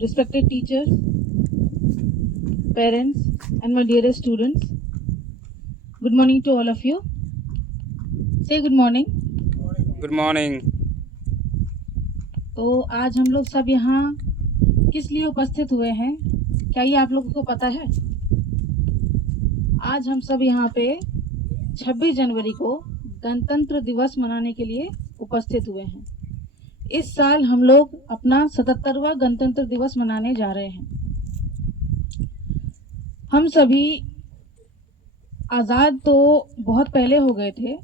respected teachers, parents, and my dearest students. Good morning to all of you. Say good morning. Good morning. तो आज हम लोग सब यहाँ किस लिए उपस्थित हुए हैं, क्या ये आप लोगों को पता है? आज हम सब यहाँ पे 26 जनवरी को गणतंत्र दिवस मनाने के लिए उपस्थित हुए हैं। इस साल हम लोग अपना 77वां गणतंत्र दिवस मनाने जा रहे हैं। हम सभी आज़ाद तो बहुत पहले हो गए थे।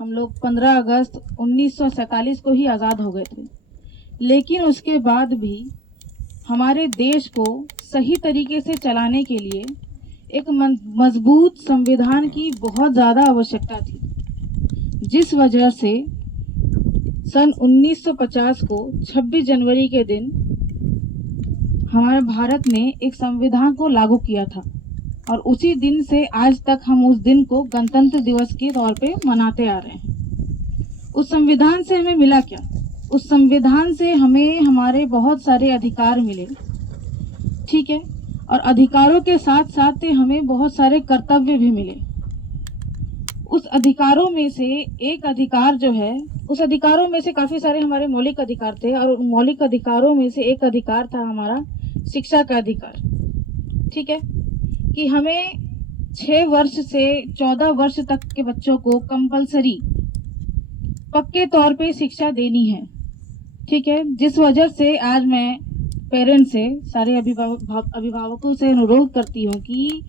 हम लोग 15 अगस्त 1947 को ही आज़ाद हो गए थे, लेकिन उसके बाद भी हमारे देश को सही तरीके से चलाने के लिए एक मजबूत संविधान की बहुत ज़्यादा आवश्यकता थी, जिस वजह से सन 1950 को 26 जनवरी के दिन हमारे भारत ने एक संविधान को लागू किया था और उसी दिन से आज तक हम उस दिन को गणतंत्र दिवस के तौर पे मनाते आ रहे हैं। उस संविधान से हमें मिला क्या? उस संविधान से हमें हमारे बहुत सारे अधिकार मिले, ठीक है, और अधिकारों के साथ साथ हमें बहुत सारे कर्तव्य भी मिले। उस अधिकारों में से एक अधिकार जो है, उस अधिकारों में से काफी सारे हमारे मौलिक अधिकार थे और उन मौलिक अधिकारों में से एक अधिकार था हमारा शिक्षा का अधिकार, ठीक है, कि हमें 6 वर्ष से 14 वर्ष तक के बच्चों को कंपलसरी पक्के तौर पे शिक्षा देनी है, ठीक है। जिस वजह से आज मैं पेरेंट्स से, सारे अभिभावकों से अनुरोध करती हूँ कि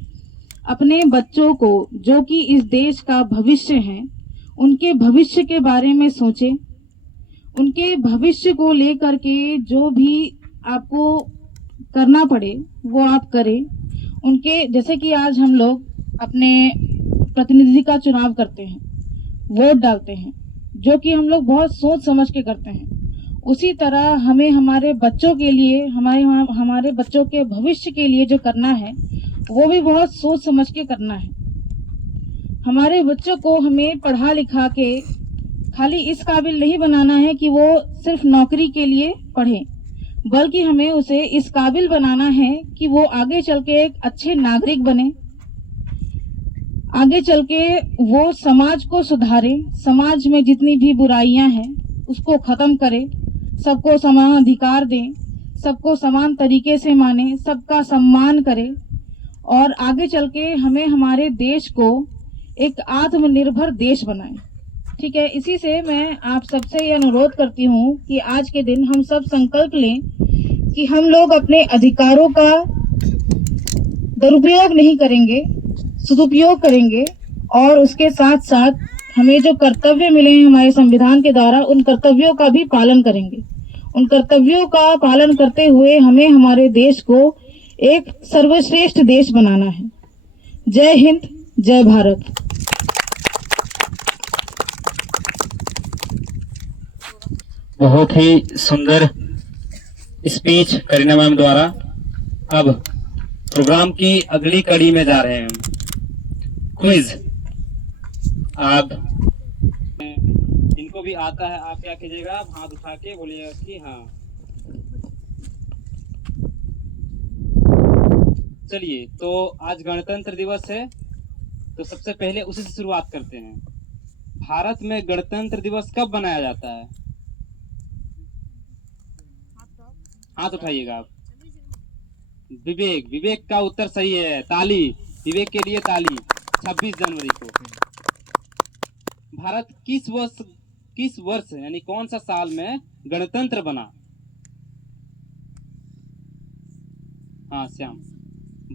अपने बच्चों को, जो कि इस देश का भविष्य है, उनके भविष्य के बारे में सोचें। उनके भविष्य को लेकर के जो भी आपको करना पड़े वो आप करें। उनके, जैसे कि आज हम लोग अपने प्रतिनिधि का चुनाव करते हैं, वोट डालते हैं, जो कि हम लोग बहुत सोच समझ के करते हैं, उसी तरह हमें हमारे बच्चों के लिए, हमारे बच्चों के भविष्य के लिए जो करना है वो भी बहुत सोच समझ के करना है। हमारे बच्चों को हमें पढ़ा लिखा के खाली इस काबिल नहीं बनाना है कि वो सिर्फ नौकरी के लिए पढ़े, बल्कि हमें उसे इस काबिल बनाना है कि वो आगे चल के एक अच्छे नागरिक बने, आगे चल के वो समाज को सुधारे, समाज में जितनी भी बुराइयां हैं उसको खत्म करे, सबको समान अधिकार दें, सबको समान तरीके से माने, सबका सम्मान करे और आगे चल के हमें हमारे देश को एक आत्मनिर्भर देश बनाए, ठीक है। इसी से मैं आप सबसे ये अनुरोध करती हूँ कि आज के दिन हम सब संकल्प लें कि हम लोग अपने अधिकारों का दुरुपयोग नहीं करेंगे, सदुपयोग करेंगे और उसके साथ साथ हमें जो कर्तव्य मिले हैं हमारे संविधान के द्वारा, उन कर्तव्यों का भी पालन करेंगे। उन कर्तव्यों का पालन करते हुए हमें हमारे देश को एक सर्वश्रेष्ठ देश बनाना है। जय हिंद, जय भारत। बहुत ही सुंदर स्पीच करीना मैम द्वारा। अब प्रोग्राम की अगली कड़ी में जा रहे हैं हम, क्विज। आप इनको भी आता है, आप क्या कीजिएगा, आप हाथ उठा के बोलिएगा कि हाँ। चलिए, तो आज गणतंत्र दिवस है, तो सबसे पहले उसी से शुरुआत करते हैं। भारत में गणतंत्र दिवस कब मनाया जाता है? हाथ उठाइएगा आप। विवेक, विवेक का उत्तर सही है, ताली विवेक के लिए, ताली। 26 जनवरी को। भारत किस वर्ष यानी कौन सा साल में गणतंत्र बना? हाँ श्याम,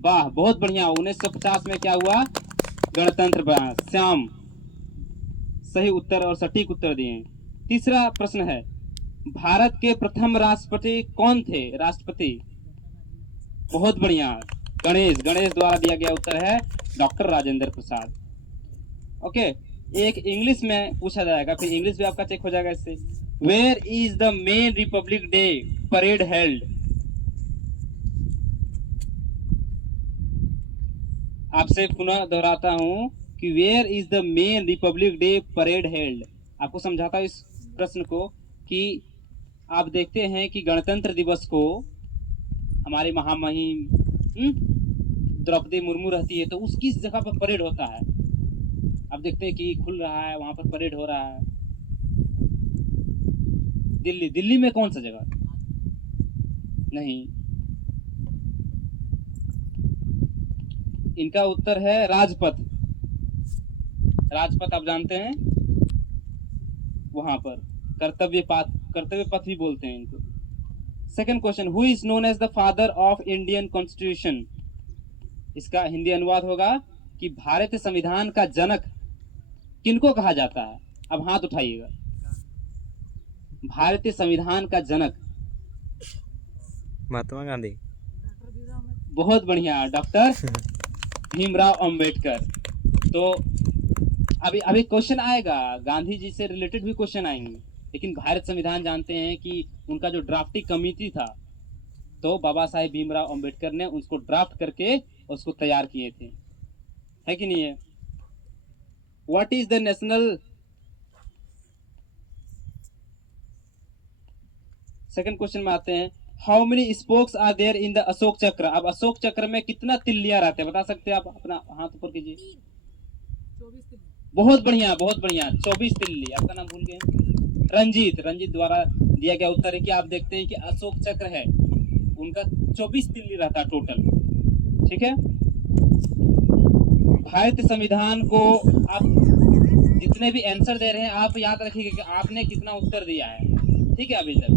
वाह बहुत बढ़िया। 1950 में क्या हुआ? गणतंत्र बना। श्याम सही उत्तर और सटीक उत्तर दिए। तीसरा प्रश्न है, भारत के प्रथम राष्ट्रपति कौन थे? राष्ट्रपति, बहुत बढ़िया, गणेश द्वारा दिया गया उत्तर है डॉक्टर राजेंद्र प्रसाद। ओके, एक इंग्लिश में पूछा जाएगा, फिर इंग्लिश भी आपका चेक हो जाएगा इससे। Where is the main republic day parade held? आपसे पुनः दोहराता हूं कि where is the main republic day parade held. आपको समझाता हूं इस प्रश्न को कि आप देखते हैं कि गणतंत्र दिवस को हमारी महामहिम द्रौपदी मुर्मू रहती है, तो उसकी जगह पर परेड होता है। अब देखते हैं कि खुल रहा है, वहां पर परेड हो रहा है। दिल्ली में कौन सा जगह? नहीं, इनका उत्तर है राजपथ। राजपथ आप जानते हैं, वहां पर कर्तव्य पथ भी बोलते हैं इनको। Second question, who is known as the father of Indian constitution? इसका हिंदी अनुवाद होगा कि भारतीय संविधान का जनक किनको कहा जाता है? अब हाथ उठाइएगा। भारतीय संविधान का जनक महात्मा गांधी। बहुत बढ़िया, डॉक्टर भीमराव अंबेडकर। तो अभी क्वेश्चन आएगा, गांधी जी से रिलेटेड भी क्वेश्चन आएंगे, लेकिन भारत संविधान जानते हैं कि उनका जो ड्राफ्टिंग कमेटी था, तो बाबा साहेब भीमराव अंबेडकर ने उसको ड्राफ्ट करके उसको तैयार किए थे, है कि नहीं है? What is the national, second question में आते हैं, how many spokes are there in the Ashoka Chakra? अब अशोक चक्र में कितना तिल्लियां रहते हैं, बता सकते हैं आप? अपना हाथ ऊपर कीजिए। बहुत बढ़िया, बहुत बढ़िया, 24 तिल्ली। आपका नाम भूल गए? रंजीत द्वारा दिया गया उत्तर है कि आप देखते हैं कि अशोक चक्र है, उनका 24 तिल्ली रहता है टोटल। ठीक है, भारतीय संविधान को आप जितने भी आंसर दे रहे हैं, आप याद रखिएगा कि आपने कितना उत्तर दिया है। ठीक है, अभी तक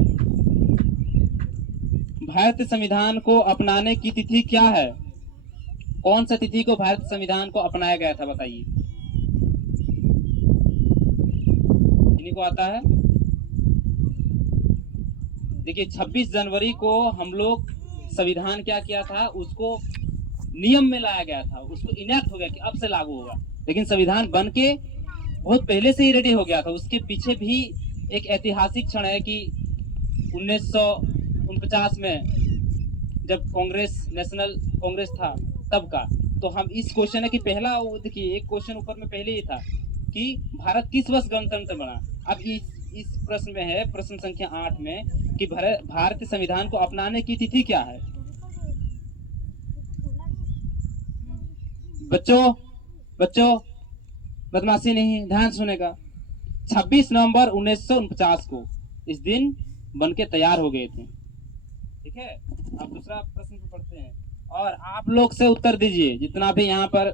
भारतीय संविधान को अपनाने की तिथि क्या है? कौन सा तिथि को भारतीय संविधान को अपनाया गया था, बताइए। इन्हीं को आता है? देखिए, 26 जनवरी को हम लोग संविधान क्या किया था, उसको नियम में लाया गया था, उसको इनेक्ट हो गया कि अब से लागू होगा, लेकिन संविधान बन के बहुत पहले से ही रेडी हो गया था। उसके पीछे भी एक ऐतिहासिक क्षण है कि 1949 में जब नेशनल कांग्रेस था तब का। तो हम इस क्वेश्चन है कि पहला, देखिए एक क्वेश्चन ऊपर में पहले ही था कि भारत किस वर्ष गणतंत्र बना। अब इस प्रश्न में है, प्रश्न संख्या 8 में, कि भारतीय संविधान को अपनाने की तिथि क्या है? बच्चों बदमाशी नहीं, ध्यान सुनेगा। 26 नवंबर 1949 को इस दिन बन के तैयार हो गए थे। ठीक है, अब दूसरा प्रश्न को पढ़ते हैं और आप लोग से उत्तर दीजिए, जितना भी यहाँ पर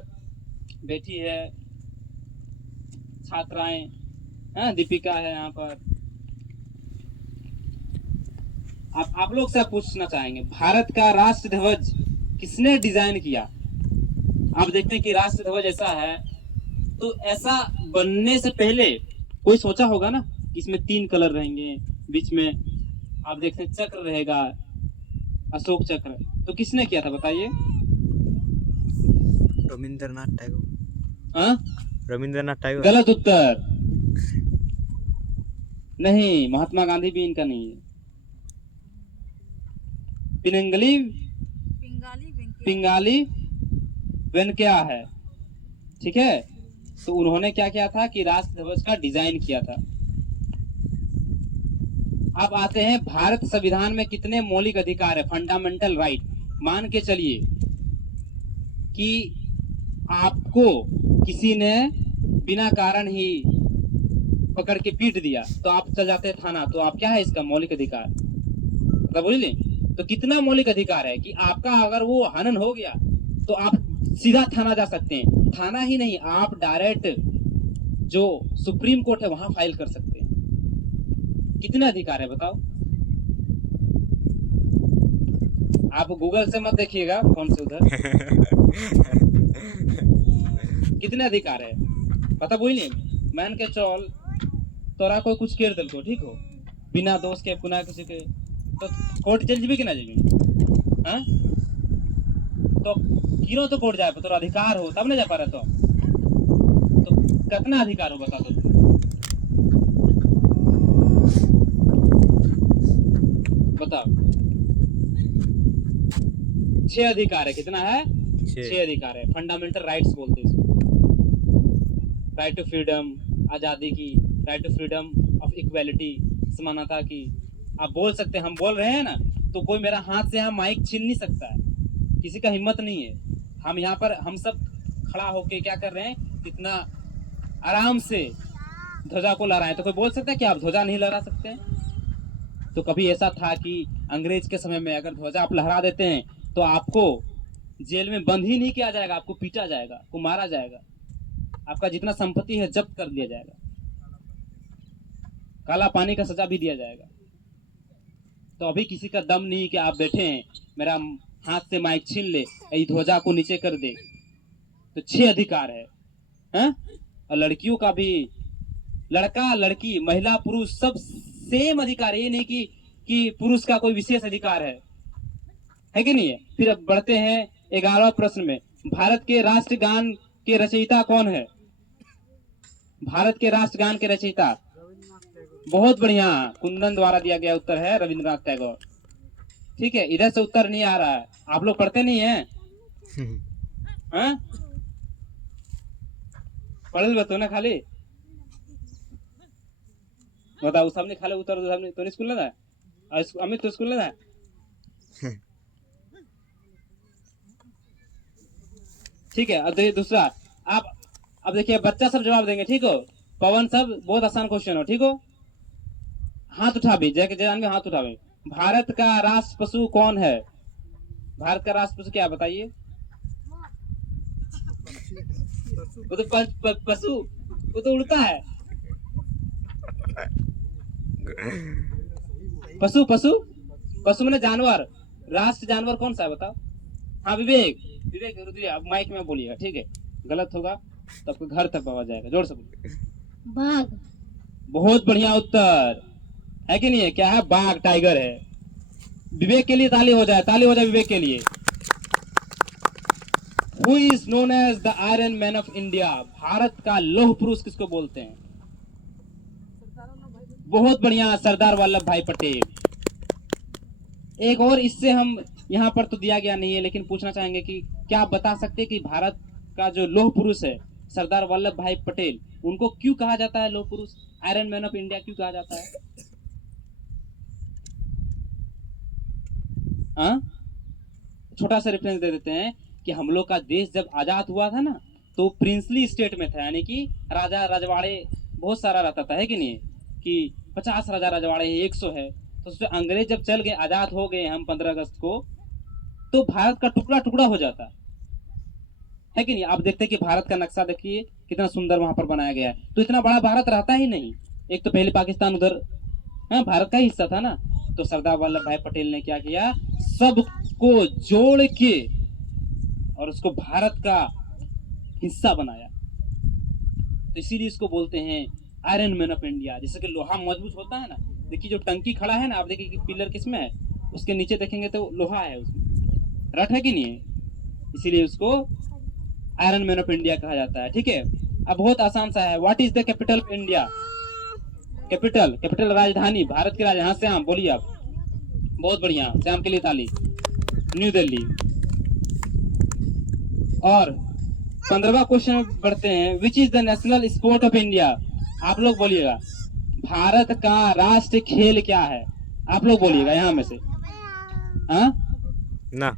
बैठी है छात्राएं, दीपिका है यहाँ पर, आप लोग से पूछना चाहेंगे, भारत का राष्ट्र ध्वज किसने डिजाइन किया? आप देखते हैं कि राष्ट्र ध्वज ऐसा है, तो ऐसा बनने से पहले कोई सोचा होगा ना कि इसमें 3 कलर रहेंगे, बीच में आप देखते हैं चक्र रहेगा, अशोक चक्र। तो किसने किया था, बताइए? रविंद्रनाथ टैगोर। हाँ, रविंद्रनाथ टैगोर। गलत उत्तर। नहीं, महात्मा गांधी भी इनका नहीं है। पिंगाली वेंकैया है। ठीक है, तो उन्होंने क्या किया था कि राष्ट्र ध्वज का डिजाइन किया था। अब आते हैं, भारत संविधान में कितने मौलिक अधिकार है, फंडामेंटल राइट? मान के चलिए कि आपको किसी ने बिना कारण ही पकड़ के पीट दिया, तो आप चल जाते हैं थाना, तो आप क्या है इसका मौलिक अधिकार? मतलब बोलिए, तो कितना मौलिक अधिकार है कि आपका अगर वो हनन हो गया तो आप सीधा थाना जा सकते हैं। थाना ही नहीं, आप डायरेक्ट जो सुप्रीम कोर्ट है वहां फाइल कर सकते हैं। कितने अधिकार है बताओ? आप गूगल से मत देखिएगा, फोन से उधर। कितने अधिकार है पता बोलिए। मान के चल तोरा कोई कुछ कर दिल को, ठीक हो, बिना दोष के पुनः किसी के, तो कोर्ट चल जीबी कि ना जीबी? हाँ, तो गिरो तो कोर्ट जाए, तोरा अधिकार हो तब ना जा पा रहा। तो कितना अधिकार हो बता दो? बताओ। 6 अधिकार है। कितना है? 6 अधिकार है। फंडामेंटल राइट्स बोलते हैं इसको। राइट टू फ्रीडम, आजादी की, right to freedom of equality, समानता की। आप बोल सकते हैं, हम बोल रहे हैं ना, तो कोई मेरा हाथ से यहाँ माइक छीन नहीं सकता है, किसी का हिम्मत नहीं है। हम यहाँ पर हम सब खड़ा होके क्या कर रहे हैं, कितना आराम से ध्वजा को लहराएं। तो कोई बोल सकता है कि आप ध्वजा नहीं लहरा सकते हैं? तो कभी ऐसा था कि अंग्रेज के समय में अगर ध्वजा आप लहरा देते हैं तो आपको जेल में बंद ही नहीं किया जाएगा, आपको पीटा जाएगा, आपको मारा जाएगा, आपका जितना संपत्ति है जब्त कर दिया जाएगा, काला पानी का सजा भी दिया जाएगा। तो अभी किसी का दम नहीं कि आप बैठे हैं, मेरा हाथ से माइक छीन ले, ध्वजा को नीचे कर दे। तो 6 अधिकार है, हैं? और लड़कियों का भी, लड़का लड़की महिला पुरुष सब सेम अधिकार, ये नहीं कि पुरुष का कोई विशेष अधिकार है कि नहीं है। फिर अब बढ़ते हैं 11वां प्रश्न में, भारत के राष्ट्रगान के रचयिता कौन है? भारत के राष्ट्रगान के रचयिता, बहुत बढ़िया, कुंदन द्वारा दिया गया उत्तर है रविंद्रनाथ टैगोर। ठीक है, इधर से उत्तर नहीं आ रहा है, आप लोग पढ़ते नहीं हैं? पढ़ल बतो ना खाली बताओ, सबने खाली उत्तर दो, सबने तो स्कूल ना था, अमित तो स्कूल ना था। ठीक है, अब देखिए दूसरा, आप अब देखिए बच्चा सब जवाब देंगे, ठीक हो? पवन सब बहुत आसान क्वेश्चन हो, ठीक हो? हाथ उठा भी, जय के जवान में हाथ उठावे। भारत का राष्ट्र पशु कौन है? भारत का राष्ट्र पशु क्या है बताइए? वो तो पशु, वो तो उड़ता है। पशु पशु पशु मैंने जानवर, राष्ट्र जानवर कौन सा है बताओ? हाँ विवेक, विवेक रुद्रिया, अब माइक में बोलिएगा, ठीक है? गलत होगा तो आपको घर तक आवाज जाएगा, जोर से बोलिए। बाघ। बहुत बढ़िया उत्तर है कि नहीं है? क्या है? बाघ, टाइगर है। विवेक के लिए ताली हो जाए, ताली हो जाए विवेक के लिए। Who is known as the Iron Man of India? Bharat का लौह पुरुष किसको बोलते हैं? बहुत बढ़िया, सरदार वल्लभ भाई पटेल। एक और इससे हम यहाँ पर तो दिया गया नहीं है, लेकिन पूछना चाहेंगे कि क्या आप बता सकते हैं कि भारत का जो लौह पुरुष है सरदार वल्लभ भाई पटेल, उनको क्यों कहा जाता है लौह पुरुष, आयरन मैन ऑफ इंडिया क्यों कहा जाता है? हाँ, छोटा सा रेफरेंस दे देते हैं कि हम लोग का देश जब आजाद हुआ था ना, तो प्रिंसली स्टेट में था, यानी कि राजा रजवाड़े बहुत सारा रहता था, है कि नहीं? कि 50 राजा रजवाड़े है, 100 है। तो उसमें अंग्रेज जब चल गए, आजाद हो गए हम 15 अगस्त को, तो भारत का टुकड़ा टुकड़ा हो जाता है कि नहीं? आप देखते हैं कि भारत का नक्शा देखिए कितना सुंदर वहां पर बनाया गया है। तो इतना बड़ा भारत रहता ही नहीं, एक तो पहले पाकिस्तान उधर भारत का ही हिस्सा था ना। तो सरदार वल्लभ भाई पटेल ने क्या किया, सबको जोड़ के और उसको भारत का हिस्सा बनाया। तो इसीलिए इसको बोलते हैं आयरन मैन ऑफ इंडिया। जैसे कि लोहा मजबूत होता है ना, देखिए जो टंकी खड़ा है ना, आप देखिए कि पिलर किसमें है, उसके नीचे देखेंगे तो लोहा है, उसमें रट है कि नहीं है? इसीलिए उसको आयरन मैन ऑफ इंडिया कहा जाता है। ठीक है, अब बहुत आसान सा है, what is the capital of India? Capital, capital राजधानी, भारत की राजधानी। हाँ श्याम बोलिए आप, बहुत बढ़िया, श्याम के लिए ताली। न्यू दिल्ली। और 15वां क्वेश्चन बढ़ते हैं, which is the national sport of India? आप लोग बोलिएगा, भारत का राष्ट्रीय खेल क्या है? आप लोग बोलिएगा यहाँ में से। हाँ ना,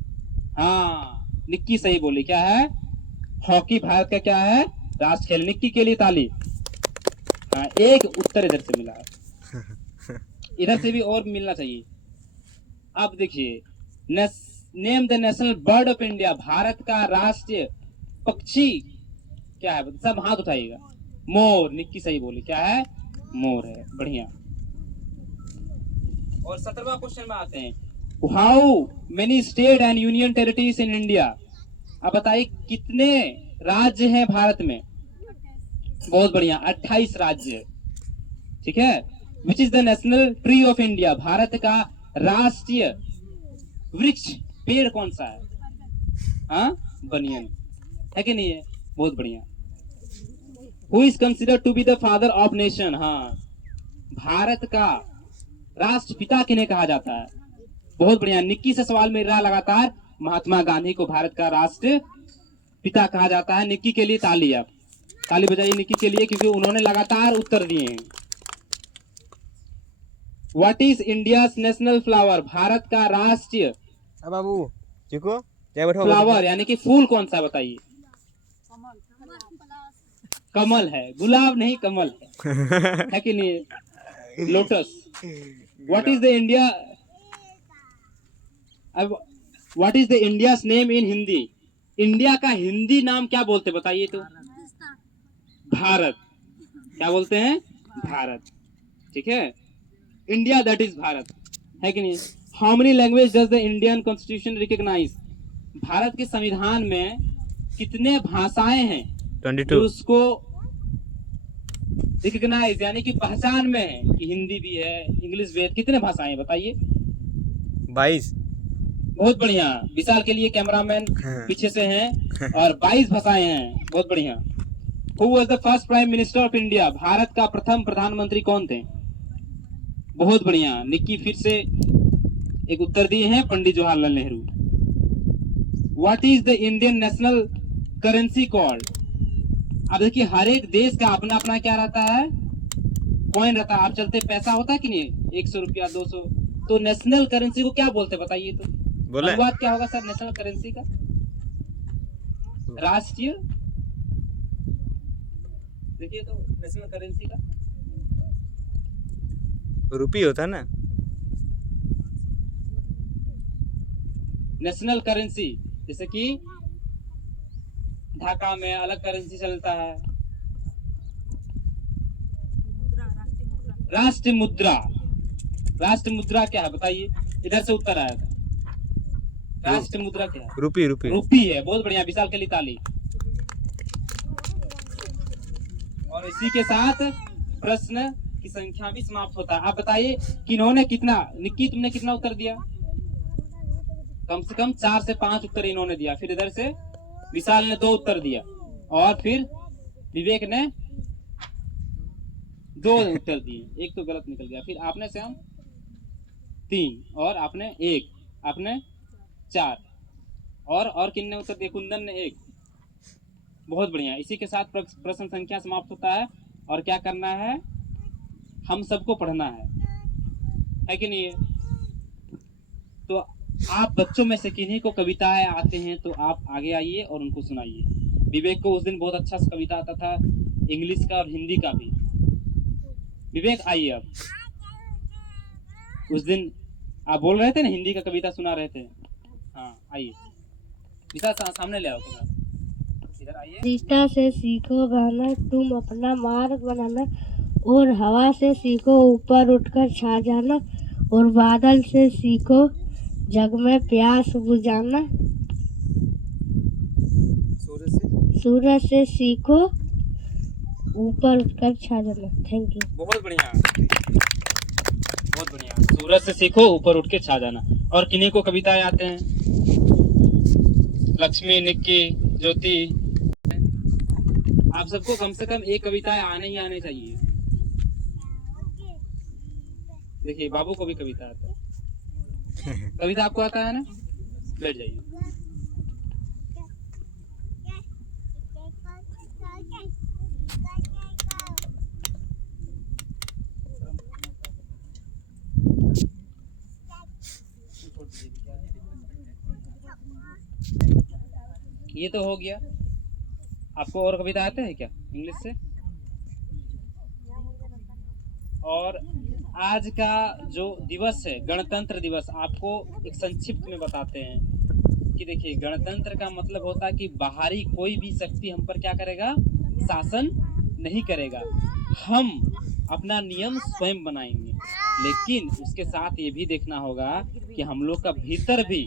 हाँ निक्की सही बोली, क्या है? हॉकी भारत का क्या है? राष्ट्र खेल। निक्की के लिए ताली। हाँ, एक उत्तर इधर से मिला है, इधर से भी और मिलना चाहिए। अब देखिए, name the national bird of India. Bharat का राष्ट्रीय पक्षी क्या है? सब हाथ उठाइएगा। मोर, निक्की सही बोली, क्या है? मोर है, बढ़िया। और 17वां क्वेश्चन में आते हैं, how many state and union territories in India? अब बताइए कितने राज्य हैं भारत में? बहुत बढ़िया, 28 राज्य। ठीक है, which is the national tree of India? Bharat का राष्ट्रीय वृक्ष पेड़ कौन सा है? हाँ, बनियन है कि नहीं है? बहुत बढ़िया। Who is considered to be the father of nation? हाँ, भारत का राष्ट्रपिता किन्हें कहा जाता है? बहुत बढ़िया, निक्की से सवाल मिल रहा है लगातार। महात्मा गांधी को भारत का राष्ट्र पिता कहा जाता है। निक्की के लिए ताली, आप ताली बजाइए निक्की के लिए, क्योंकि उन्होंने लगातार उत्तर दिए हैं। What is India national flower? Bharat का राष्ट्रीय अब बाबू चिको क्या बैठो फ्लावर यानी कि फूल कौन सा बताइए? कमल है, गुलाब नहीं कमल है कि नहीं? Lotus. What is the India, अब what is the India's name in Hindi? India का हिंदी नाम क्या बोलते बताइए तो? भारत। क्या बोलते हैं? भारत। ठीक है, इंडिया दैट इज भारत, है कि नहीं? How many language does the Indian constitution recognise? Bharat के संविधान में कितने भाषाएं हैं 22 जो उसको रिकॉग्नाइज यानी कि पहचान में है कि हिंदी भी है, इंग्लिश भी है? कितने भाषाएं बताइए? 22 बहुत बढ़िया, विशाल के लिए कैमरामैन पीछे से हैं और 22 भाषाएं हैं, बहुत बढ़िया। Who was the first prime minister of India? Bharat का प्रथम प्रधानमंत्री कौन थे? बहुत बढ़िया, निक्की फिर से एक उत्तर दिए हैं, Pandit Jawaharlal Nehru. What is the Indian national currency called? अब देखिए हर एक देश का अपना अपना क्या रहता है, कॉइन रहता है। आप चलते पैसा होता है कि नहीं, 100 रुपया 200, तो नेशनल करेंसी को क्या बोलते बताइए तो? बोले अनुवाद क्या होगा सर नेशनल करेंसी का? राष्ट्रीय, देखिए तो नेशनल करेंसी का रुपी होता है ना। नेशनल करेंसी, जैसे कि ढाका में अलग करेंसी चलता है, राष्ट्रीय मुद्रा। राष्ट्रीय मुद्रा क्या है बताइए? इधर से उत्तर आया था, राष्ट्रीय मुद्रा क्या है? रुपी रुपी रुपी है, बहुत बढ़िया, विशाल के लिए ताली। और इसी के साथ प्रश्न की संख्या भी समाप्त होता है। आप बताइए कि इन्होंने कितना, निक्की तुमने कितना उत्तर दिया? कम से कम 4 से 5 उत्तर इन्होंने दिया। फिर इधर से विशाल ने 2 उत्तर दिया और फिर विवेक ने 2 उत्तर दिए, एक तो गलत निकल गया। फिर आपने श्याम 3 और आपने 1, आपने 4 और किन्ने उत्तर दिए? कुंदन ने 1। बहुत बढ़िया, इसी के साथ प्रश्न संख्या समाप्त होता है। और क्या करना है, हम सबको पढ़ना है कि नहीं? तो आप बच्चों में से किन्हीं को कविताएं आते हैं तो आप आगे आइए और उनको सुनाइए। विवेक को उस दिन बहुत अच्छा कविता आता था, इंग्लिश का और हिंदी का भी। विवेक आइए अब। उस दिन आप बोल रहे थे ना, हिंदी का कविता सुना रहे थे। हाँ आइए, विशाल सामने ले आओ, इधर आइए। रिश्ता से सीखो बहना, तुम अपना मार्ग बनाना, और हवा से सीखो ऊपर उठकर छा जाना, और बादल से सीखो जग में प्यास बुझाना, सूरज से सीखो ऊपर उठकर छा जाना। Thank you. बहुत बढ़िया, बहुत बढ़िया। सूरज से सीखो ऊपर उठ के छा जाना। और किन्हीं को कविताएं आते हैं? लक्ष्मी, निक्की, ज्योति, आप सबको कम से कम एक कविताएं आने ही आने चाहिए। देखिए बाबू को भी कविता आता है। कविता आपको आता है ना? बैठ जाइए। ये तो हो गया। आपको और कविता आते हैं क्या इंग्लिश से? और आज का जो दिवस है गणतंत्र दिवस, आपको एक संक्षिप्त में बताते हैं कि देखिए गणतंत्र का मतलब होता है कि बाहरी कोई भी शक्ति हम पर क्या करेगा, शासन नहीं करेगा। हम अपना नियम स्वयं बनाएंगे, लेकिन उसके साथ ये भी देखना होगा कि हम लोग का भीतर भी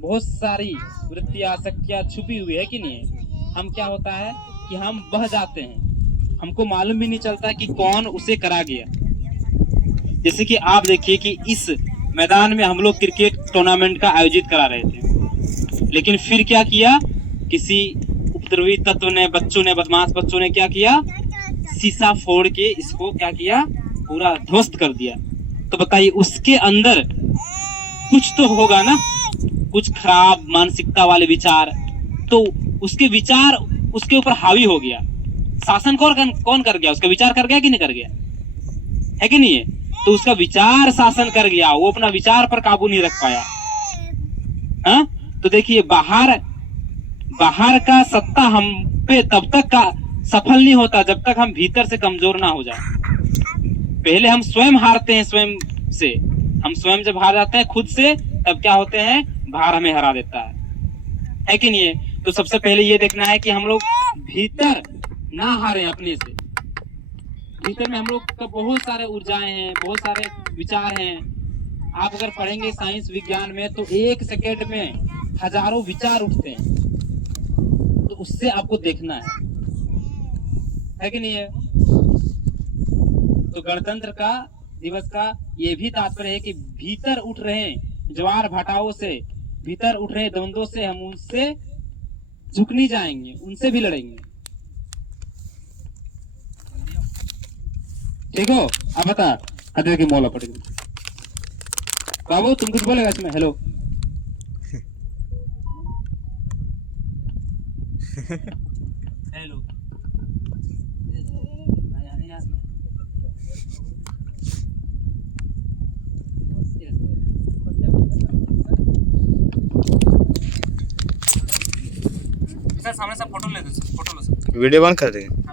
बहुत सारी वृत्तियां, शक्तियां छुपी हुई है कि नहीं। हम क्या होता है कि हम बह जाते हैं, हमको मालूम भी नहीं चलता कि कौन उसे करा गया। जैसे कि आप देखिए कि इस मैदान में हम लोग क्रिकेट टूर्नामेंट का आयोजित करा रहे थे, लेकिन फिर क्या किया, किसी उपद्रवी तत्व ने, बच्चों ने, बदमाश बच्चों ने क्या किया, शीशा फोड़ के इसको क्या किया, पूरा ध्वस्त कर दिया। तो बताइए उसके अंदर कुछ तो होगा ना, कुछ खराब मानसिकता वाले विचार, तो उसके विचार उसके ऊपर हावी हो गया। शासन कौन कर गया, उसका विचार कर गया कि नहीं कर गया, है कि नहीं है? तो उसका विचार शासन कर गया, वो अपना विचार पर काबू नहीं रख पाया। हाँ, तो देखिए बाहर का सत्ता हम पे तब तक का सफल नहीं होता जब तक हम भीतर से कमजोर ना हो जाए। पहले हम स्वयं हारते हैं, स्वयं से। हम स्वयं जब हार जाते हैं खुद से, तब क्या होते हैं, बाहर हमें हरा देता है कि नहीं है? तो सबसे पहले ये देखना है कि हम लोग भीतर ना हारे अपने से। भीतर में हम लोग का बहुत सारे ऊर्जाएं हैं, बहुत सारे विचार हैं। आप अगर पढ़ेंगे साइंस विज्ञान में तो 1 सेकेंड में हजारों विचार उठते हैं। तो उससे आपको देखना है कि नहीं है? तो गणतंत्र का दिवस का ये भी तात्पर्य है कि भीतर उठ रहे ज्वार भाटाओं से, भीतर उठ रहे द्वंद्वों से हम उनसे झुक नहीं जाएंगे, उनसे भी लड़ेंगे। ठीक हो? अब बता हदे की मौला पड़ेगी। बाबू तुम कुछ बोलेगा इसमें? हेलो हेलो सर सामने से फोटो ले दो, फोटो लो सर। वीडियो बंद कर देंगे।